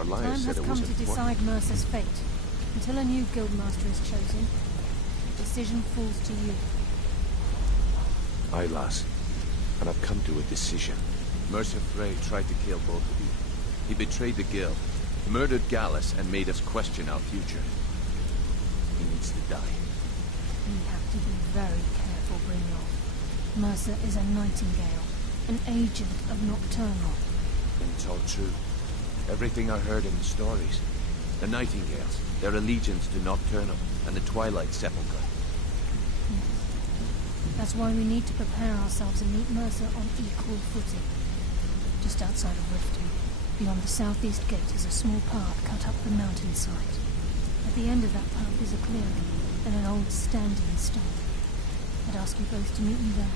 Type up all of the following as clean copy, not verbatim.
Elias Time said has it come was to decide important. Mercer's fate. Until a new guildmaster is chosen, the decision falls to you. Aye, lass. And I've come to a decision. Mercer Frey tried to kill both of you. He betrayed the guild, murdered Gallus, and made us question our future. He needs to die. We have to be very careful, Brynjolf. Mercer is a nightingale, an agent of Nocturnal. And it's all true. Everything I heard in the stories. The Nightingales, their allegiance to Nocturnal, and the Twilight Sepulchre. That's why we need to prepare ourselves and meet Mercer on equal footing. Just outside of Riften, beyond the southeast gate, is a small path cut up the mountainside. At the end of that path is a clearing and an old standing stone. I'd ask you both to meet me there.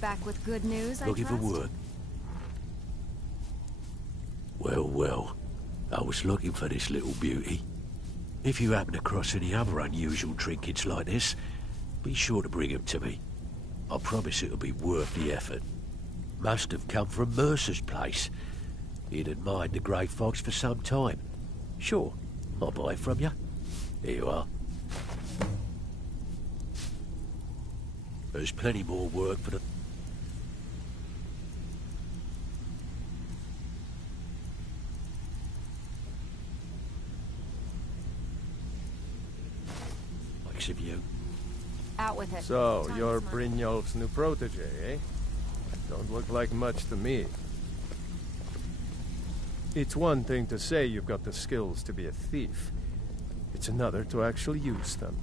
Back with good news, Looking for trust? work? Well, well. I was looking for this little beauty. If you happen across any other unusual trinkets like this, be sure to bring them to me. I promise it'll be worth the effort. Must have come from Mercer's place. He'd admired the grey fox for some time. Sure, I'll buy it from you. Here you are. There's plenty more work for the... Of you. Out with it. So, Time you're is money. Brynjolf's new protege, eh? Don't look like much to me. It's one thing to say you've got the skills to be a thief. It's another to actually use them.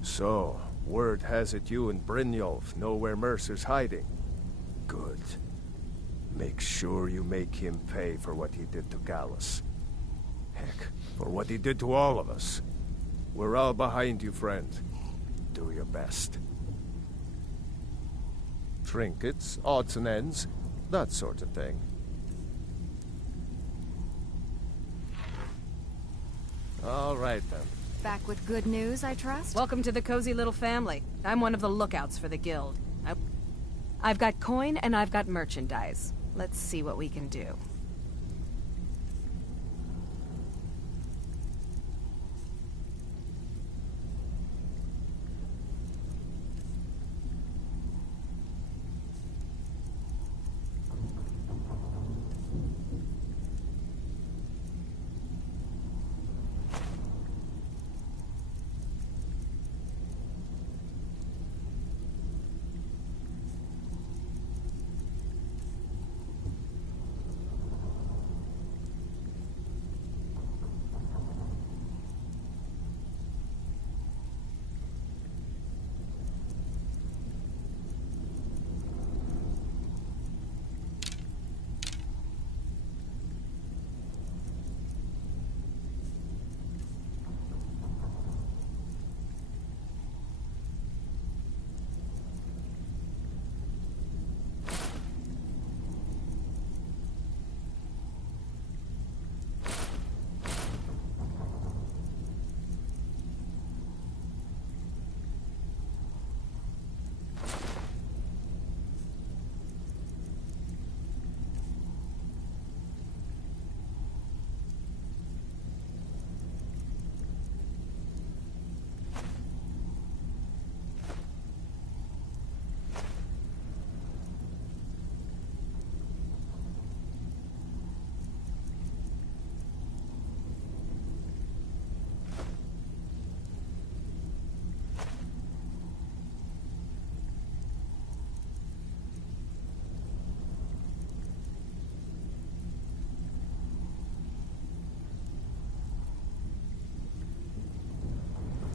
So, word has it you and Brynjolf know where Mercer's hiding. Good. Make sure you make him pay for what he did to Gallus. Heck, for what he did to all of us. We're all behind you, friend. Do your best. Trinkets, odds and ends, that sort of thing. All right, then. Back with good news, I trust? Welcome to the cozy little family. I'm one of the lookouts for the guild. I've got coin and I've got merchandise. Let's see what we can do.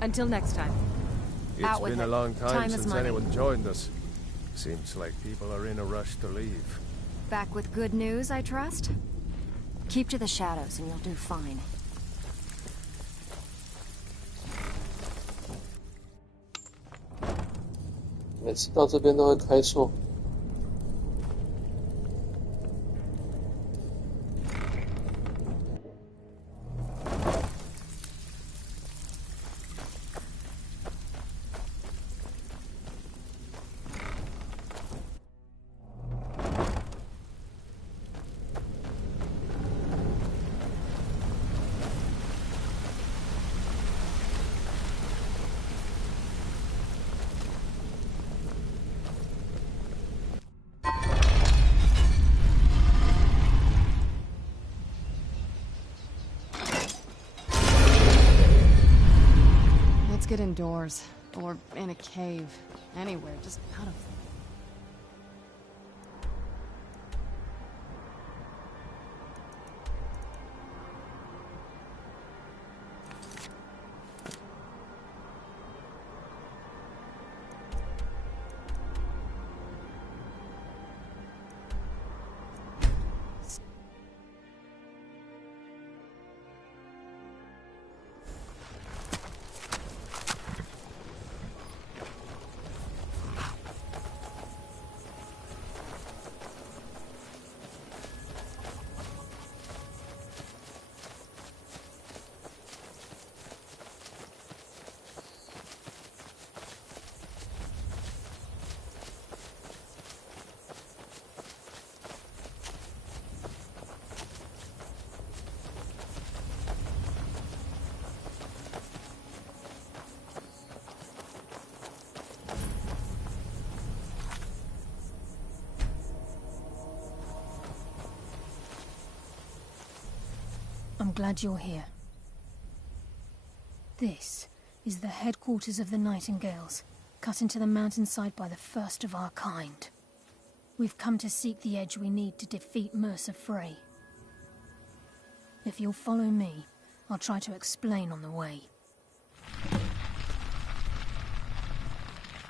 Until next time. Out It's with been it. a long Time time is since money. anyone joined us. Seems like people are in a rush to leave. Back with good news, I trust? Keep to the shadows and you'll do fine. 每次到这边都会开错。Get indoors, or in a cave, anywhere, just out of... I'm glad you're here. This is the headquarters of the Nightingales, cut into the mountainside by the first of our kind. We've come to seek the edge we need to defeat Mercer Frey. If you'll follow me, I'll try to explain on the way.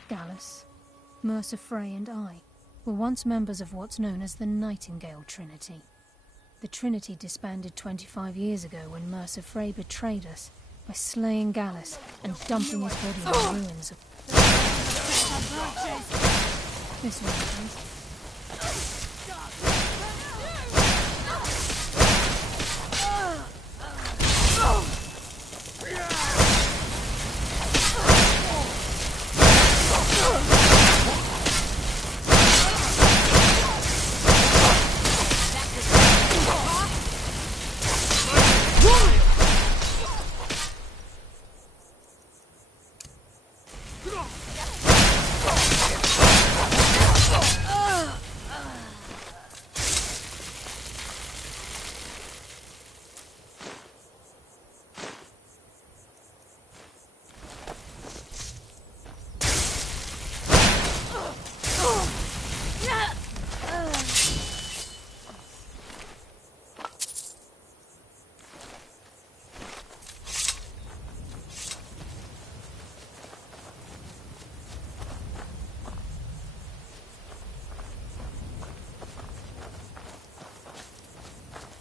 Gallus, Mercer Frey and I were once members of what's known as the Nightingale Trinity. The Trinity disbanded 25 years ago when Mercer Frey betrayed us by slaying Gallus and dumping his body in the ruins of... This way, please.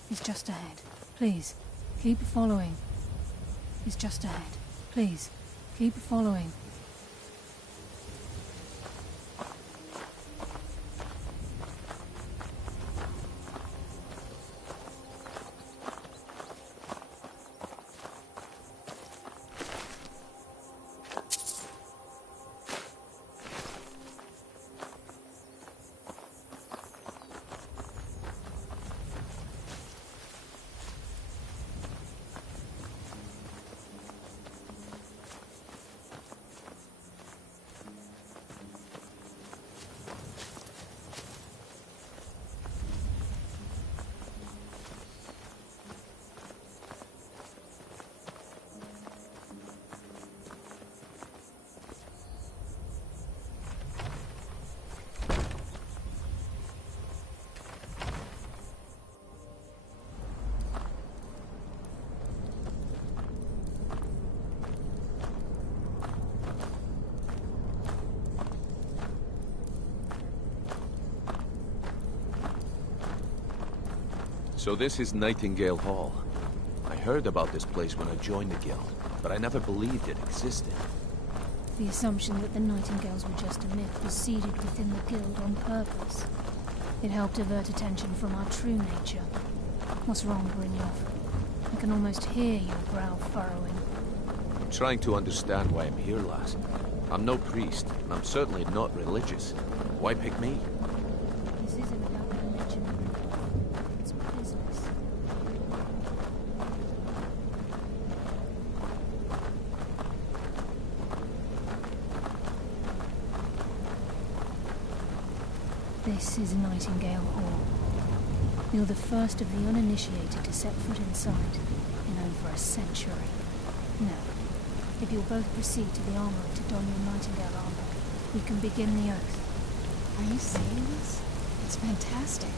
He's just ahead. Please, keep following. He's just ahead. Please, keep following. So this is Nightingale Hall. I heard about this place when I joined the guild, but I never believed it existed. The assumption that the Nightingales were just a myth was seeded within the guild on purpose. It helped divert attention from our true nature. What's wrong, Brynjolf? I can almost hear your brow furrowing. I'm trying to understand why I'm here, lass. I'm no priest, and I'm certainly not religious. Why pick me? This isn't about religion. It's business. This is Nightingale Hall. You're the first of the uninitiated to set foot inside in over a century. Now, if you'll both proceed to the armory to don your Nightingale armor, we can begin the oath. Are you saying this? It's fantastic.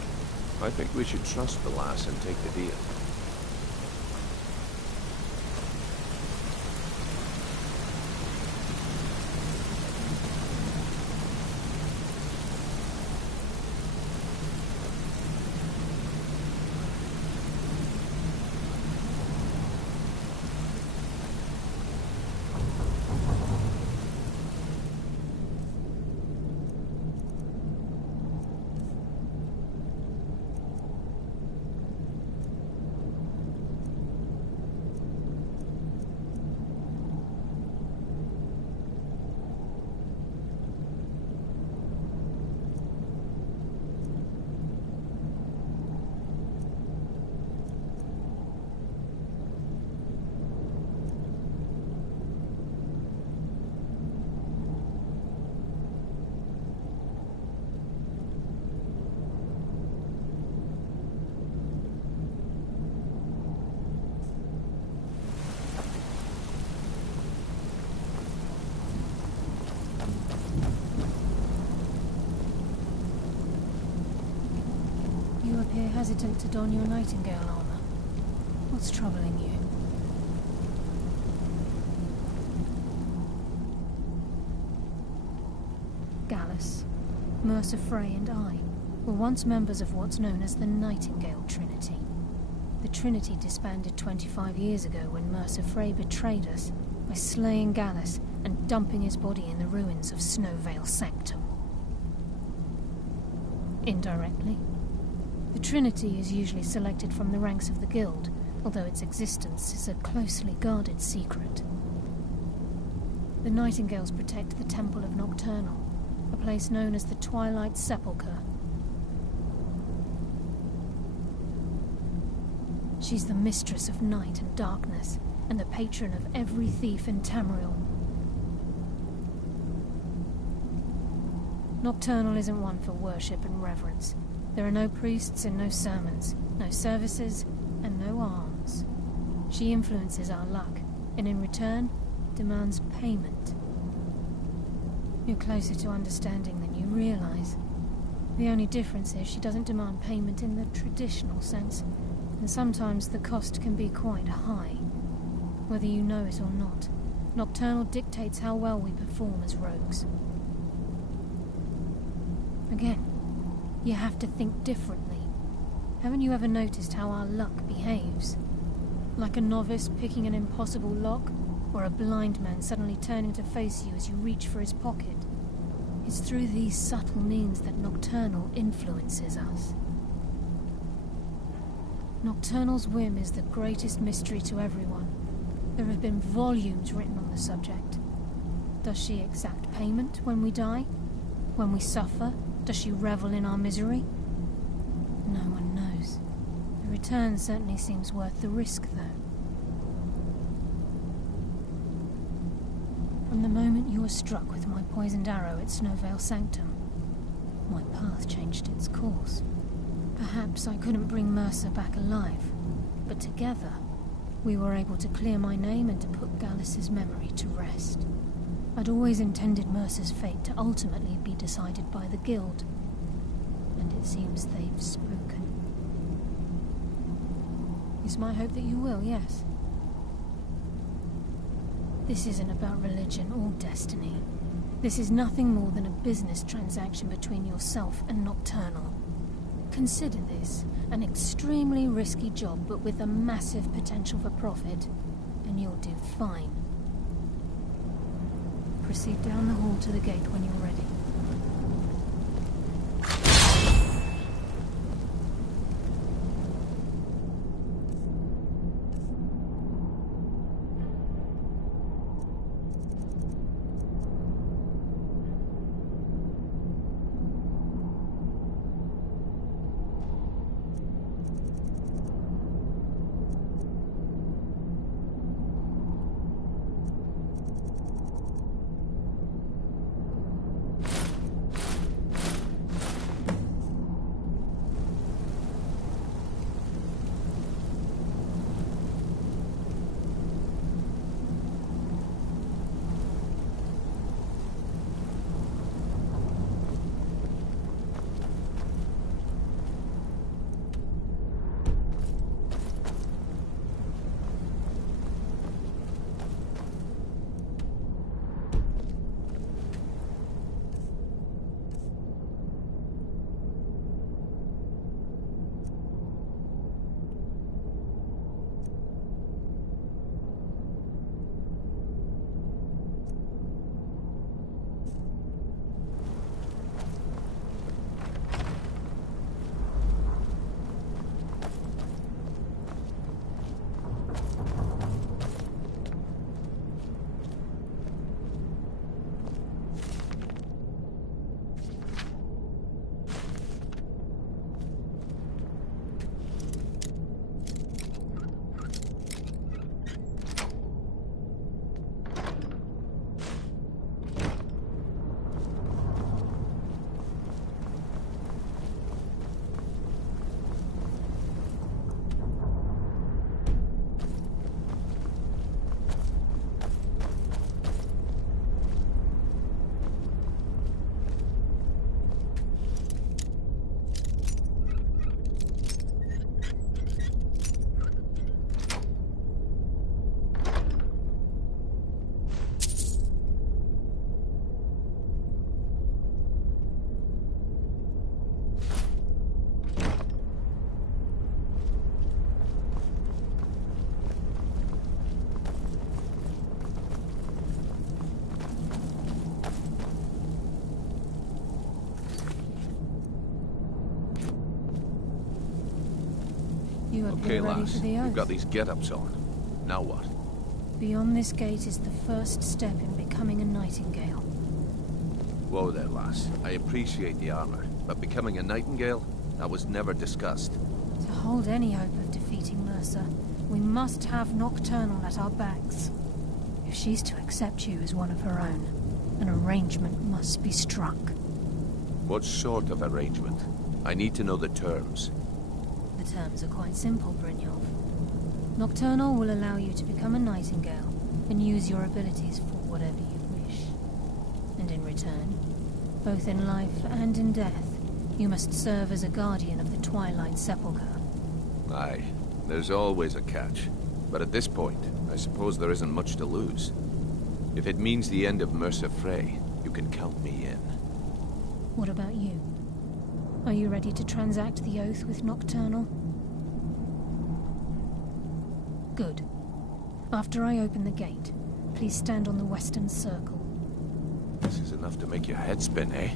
I think we should trust the lass and take the deal. You appear hesitant to don your Nightingale armor. What's troubling you? Gallus, Mercer Frey and I were once members of what's known as the Nightingale Trinity. The Trinity disbanded 25 years ago when Mercer Frey betrayed us by slaying Gallus and dumping his body in the ruins of Snowvale Sanctum. Indirectly, the Trinity is usually selected from the ranks of the Guild, although its existence is a closely guarded secret. The Nightingales protect the Temple of Nocturnal, a place known as the Twilight Sepulchre. She's the mistress of night and darkness, and the patron of every thief in Tamriel. Nocturnal isn't one for worship and reverence. There are no priests and no sermons, no services, and no alms. She influences our luck, and in return, demands payment. You're closer to understanding than you realize. The only difference is she doesn't demand payment in the traditional sense, and sometimes the cost can be quite high. Whether you know it or not, Nocturnal dictates how well we perform as rogues. Again, you have to think differently. Haven't you ever noticed how our luck behaves? Like a novice picking an impossible lock, or a blind man suddenly turning to face you as you reach for his pocket. It's through these subtle means that Nocturnal influences us. Nocturnal's whim is the greatest mystery to everyone. There have been volumes written on the subject. Does she exact payment when we die? When we suffer? Does she revel in our misery? No one knows. The return certainly seems worth the risk, though. From the moment you were struck with my poisoned arrow at Snowvale Sanctum, my path changed its course. Perhaps I couldn't bring Mercer back alive, but together, we were able to clear my name and to put Gallus's memory to rest. I'd always intended Mercer's fate to ultimately be decided by the Guild, and it seems they've spoken. It's my hope that you will, yes. This isn't about religion or destiny. This is nothing more than a business transaction between yourself and Nocturnal. Consider this an extremely risky job, but with a massive potential for profit, and you'll do fine. Proceed down the hall to the gate when you're ready. You Okay, appear ready lass. for the We've oath. got these get-ups on. Now what? Beyond this gate is the first step in becoming a nightingale. Whoa there, lass. I appreciate the armor, but becoming a nightingale? That was never discussed. To hold any hope of defeating Mercer, we must have Nocturnal at our backs. If she's to accept you as one of her own, an arrangement must be struck. What sort of arrangement? I need to know the terms. The terms are quite simple, Brynjolf. Nocturnal will allow you to become a nightingale and use your abilities for whatever you wish. And in return, both in life and in death, you must serve as a guardian of the Twilight Sepulchre. Aye, there's always a catch. But at this point, I suppose there isn't much to lose. If it means the end of Mercer Frey, you can count me in. What about you? Are you ready to transact the oath with Nocturnal? Good. After I open the gate, please stand on the western circle. This is enough to make your head spin, eh?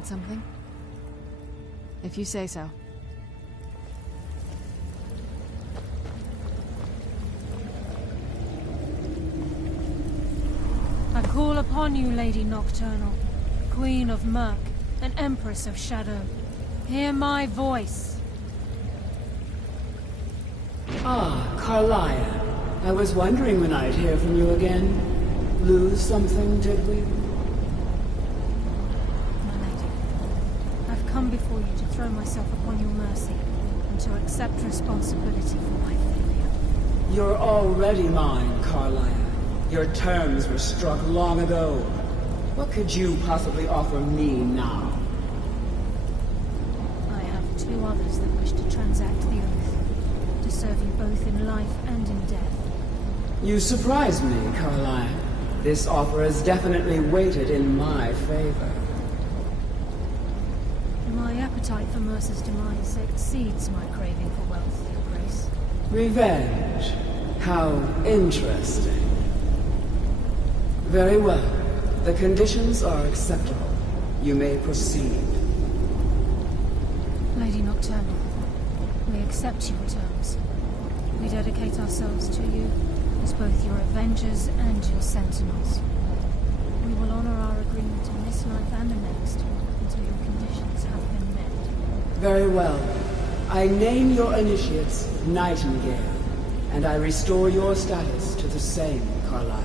Want something? If you say so. I call upon you, Lady Nocturnal, Queen of Murk, and Empress of Shadow. Hear my voice. Ah, Carlia. I was wondering when I'd hear from you again. Lose something, did we? My lady, I've come before you to throw myself upon your mercy, and to accept responsibility for my failure. You're already mine, Carlia. Your terms were struck long ago. What could you possibly offer me now? I have two others that wish to transact the oath, to serve you both in life and in death. You surprise me, Carlia. This offer is definitely weighted in my favor. My appetite for Mercer's demise exceeds my craving for wealth, Your Grace. Revenge. How interesting. Very well. The conditions are acceptable. You may proceed. Lady Nocturnal, we accept your terms. We dedicate ourselves to you as both your avengers and your sentinels. We will honor our agreement in this life and the next until your conditions have been met. Very well. I name your initiates Nightingale, and I restore your status to the same, Carlisle.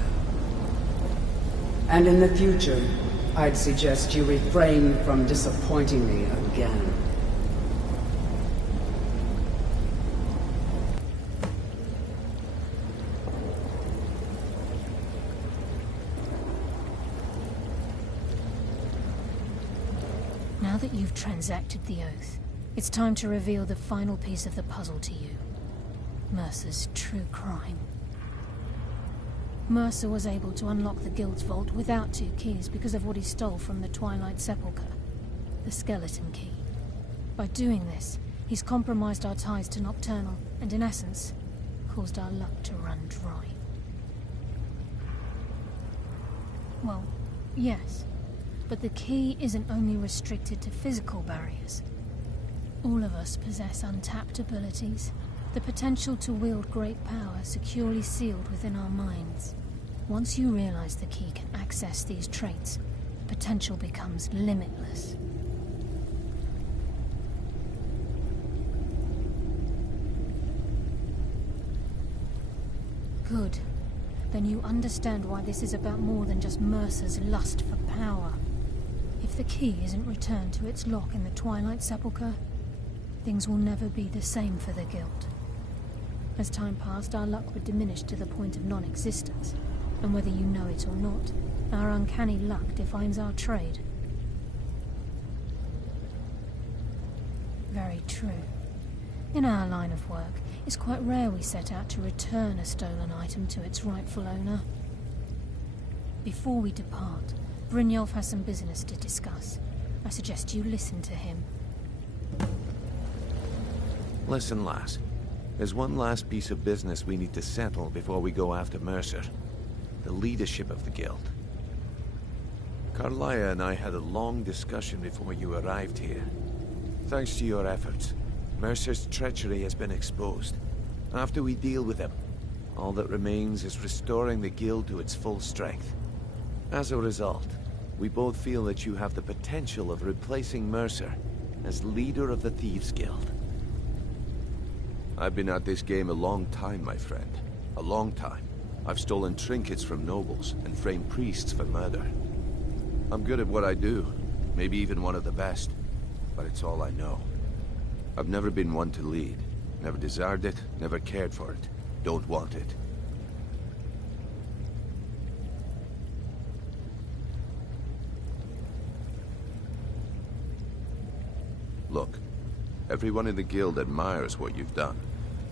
And in the future, I'd suggest you refrain from disappointing me again. Now that you've transacted the oath, it's time to reveal the final piece of the puzzle to you. Mercer's true crime. Mercer was able to unlock the Guild's vault without 2 keys because of what he stole from the Twilight Sepulchre, the skeleton key. By doing this, he's compromised our ties to Nocturnal, and in essence, caused our luck to run dry. Well, yes, but the key isn't only restricted to physical barriers. All of us possess untapped abilities, the potential to wield great power securely sealed within our minds. Once you realize the key can access these traits, potential becomes limitless. Good. Then you understand why this is about more than just Mercer's lust for power. If the key isn't returned to its lock in the Twilight Sepulchre, things will never be the same for the Guild. As time passed, our luck would diminish to the point of non-existence, and whether you know it or not, our uncanny luck defines our trade. Very true. In our line of work, it's quite rare we set out to return a stolen item to its rightful owner. Before we depart, Brynjolf has some business to discuss. I suggest you listen to him. Listen, lass. There's one last piece of business we need to settle before we go after Mercer. The leadership of the Guild. Carlia and I had a long discussion before you arrived here. Thanks to your efforts, Mercer's treachery has been exposed. After we deal with him, all that remains is restoring the Guild to its full strength. As a result, we both feel that you have the potential of replacing Mercer as leader of the Thieves' Guild. I've been at this game a long time, my friend. A long time. I've stolen trinkets from nobles and framed priests for murder. I'm good at what I do, maybe even one of the best, but it's all I know. I've never been one to lead. Never desired it, never cared for it. Don't want it. Look, everyone in the Guild admires what you've done.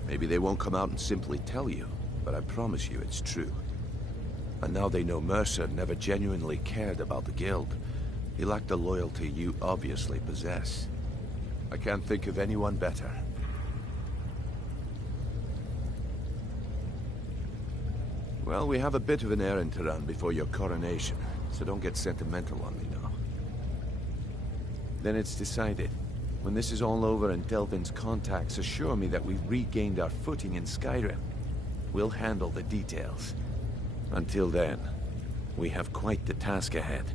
Maybe they won't come out and simply tell you, but I promise you it's true. And now they know Mercer never genuinely cared about the Guild. He lacked the loyalty you obviously possess. I can't think of anyone better. Well, we have a bit of an errand to run before your coronation, so don't get sentimental on me now. Then it's decided. When this is all over and Delvin's contacts assure me that we've regained our footing in Skyrim, we'll handle the details. Until then, we have quite the task ahead.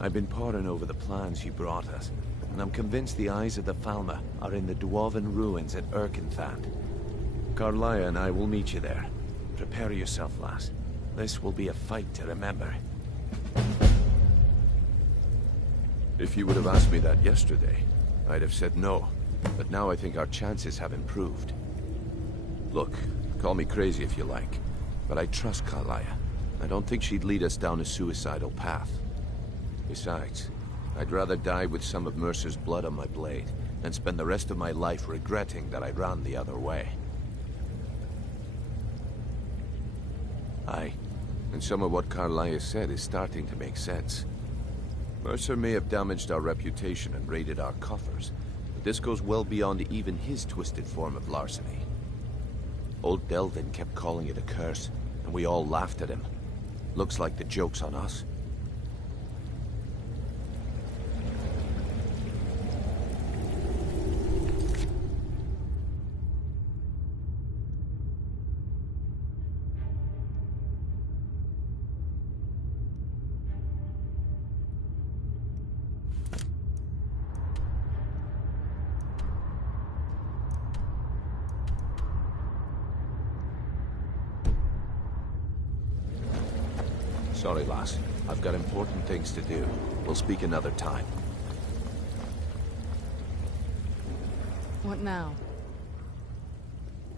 I've been poring over the plans you brought us, and I'm convinced the eyes of the Falmer are in the Dwarven ruins at Erkenthand. Carlia and I will meet you there. Prepare yourself, lass. This will be a fight to remember. If you would have asked me that yesterday, I'd have said no. But now I think our chances have improved. Look, call me crazy if you like, but I trust Carlia. I don't think she'd lead us down a suicidal path. Besides, I'd rather die with some of Mercer's blood on my blade than spend the rest of my life regretting that I ran the other way. Aye, and some of what Carlia said is starting to make sense. Mercer may have damaged our reputation and raided our coffers, but this goes well beyond even his twisted form of larceny. Old Delvin kept calling it a curse, and we all laughed at him. Looks like the joke's on us. Sorry, lass. I've got important things to do. We'll speak another time. What now?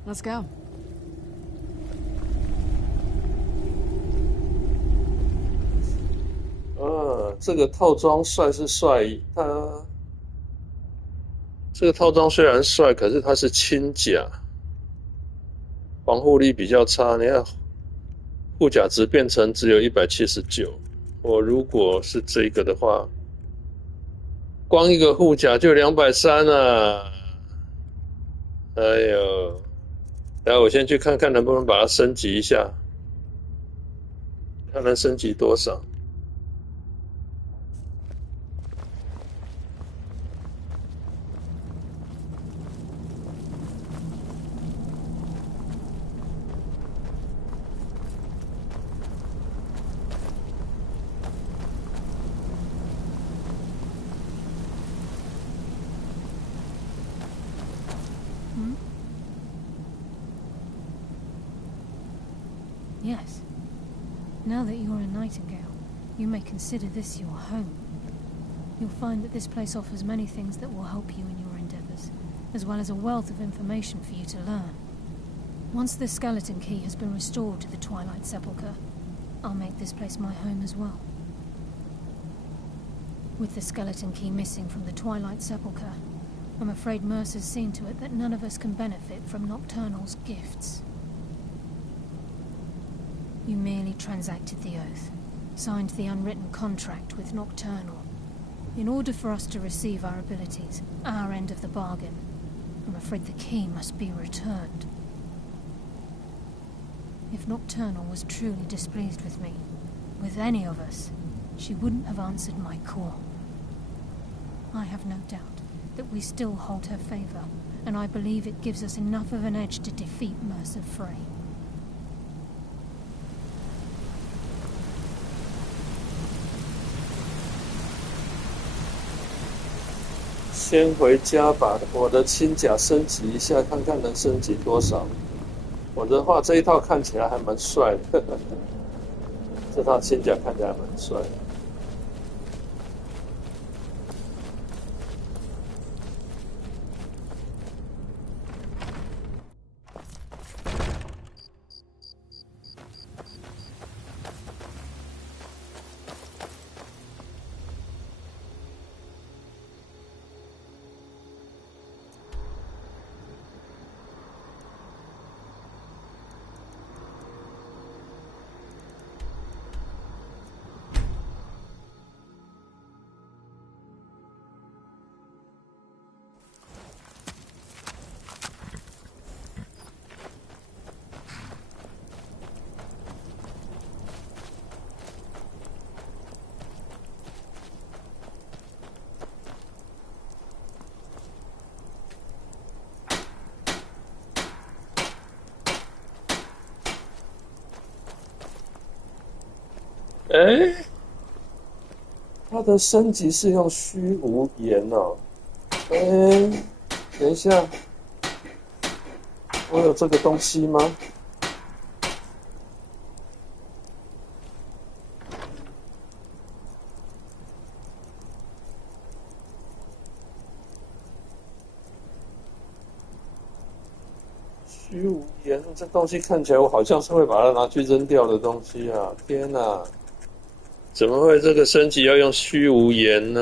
Let's go. 这个套装帅是帅，它这个套装虽然帅，可是它是轻甲，防护力比较差。你看护甲值变成只有179，我如果是这个的话，光一个护甲就230啊！哎呦，然后我先去看看能不能把它升级一下，看能升级多少。Yes. Now that you're a Nightingale, you may consider this your home. You'll find that this place offers many things that will help you in your endeavors, as well as a wealth of information for you to learn. Once the skeleton key has been restored to the Twilight Sepulchre, I'll make this place my home as well. With the skeleton key missing from the Twilight Sepulchre, I'm afraid Mercer's seen to it that none of us can benefit from Nocturnal's gifts. You merely transacted the oath, signed the unwritten contract with Nocturnal. In order for us to receive our abilities, our end of the bargain, I'm afraid the key must be returned. If Nocturnal was truly displeased with me, with any of us, she wouldn't have answered my call. I have no doubt that we still hold her favor, and I believe it gives us enough of an edge to defeat Mercer Frey. 先回家把我的轻甲升级一下，看看能升级多少。我的话，这一套看起来还蛮帅的，这套轻甲看起来还蛮帅的。哎，它的升级是用虚无岩哦。哎，等一下，我有这个东西吗？虚无岩，这东西看起来我好像是会把它拿去扔掉的东西啊！天哪，怎么会这个升级要用虚无岩呢？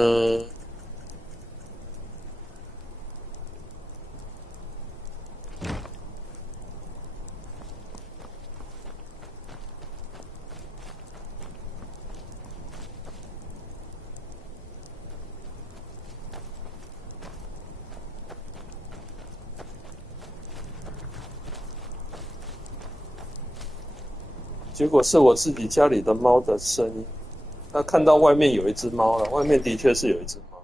结果是我自己家里的猫的声音。他看到外面有一只猫了，外面的确是有一只猫。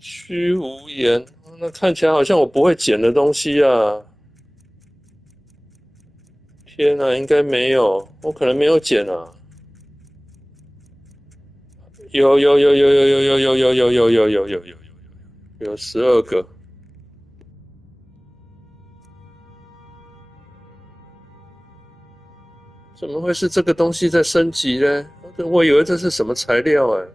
虚无岩，那看起来好像我不会捡的东西啊！天哪，应该没有，我可能没有捡啊。有12个。怎么会是这个东西在升级呢？我以为这是什么材料哎。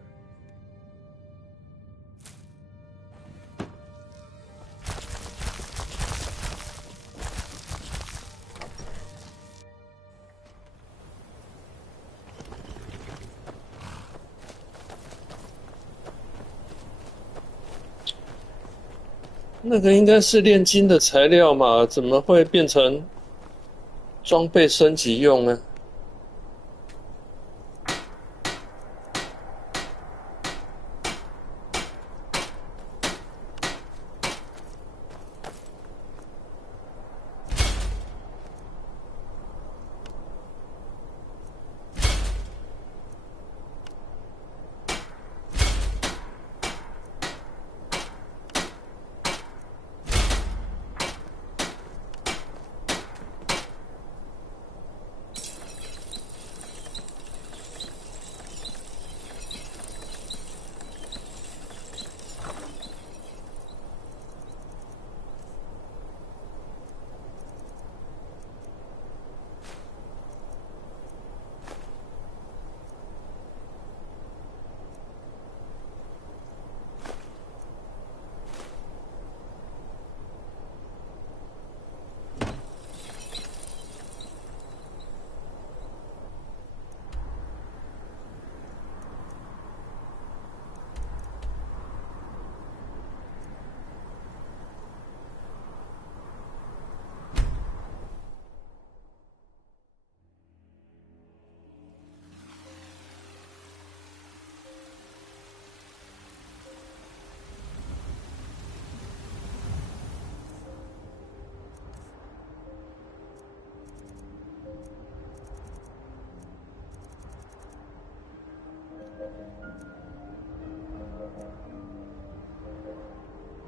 那个应该是炼金的材料嘛，怎么会变成装备升级用呢？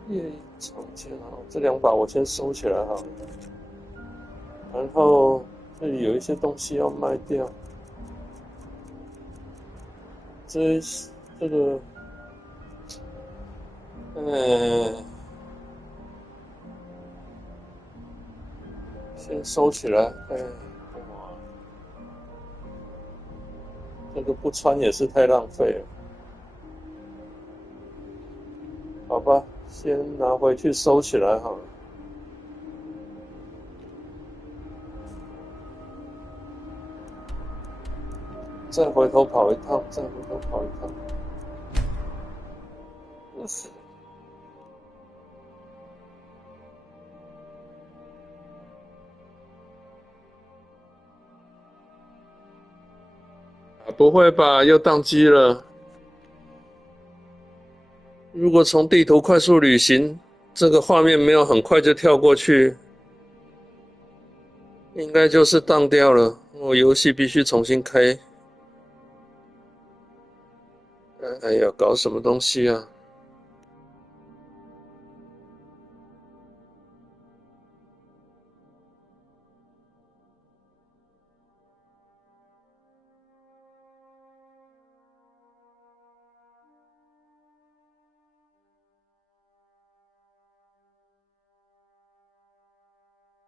夜影长剑啊，这2把我先收起来好了。然后这里有一些东西要卖掉，这个，先收起来。哇，这个不穿也是太浪费了。好吧，先拿回去收起来好了。再回头跑一趟。不会吧，又宕机了。如果从地图快速旅行，这个画面没有很快就跳过去，应该就是当掉了。我游戏必须重新开。哎呀，搞什么东西啊！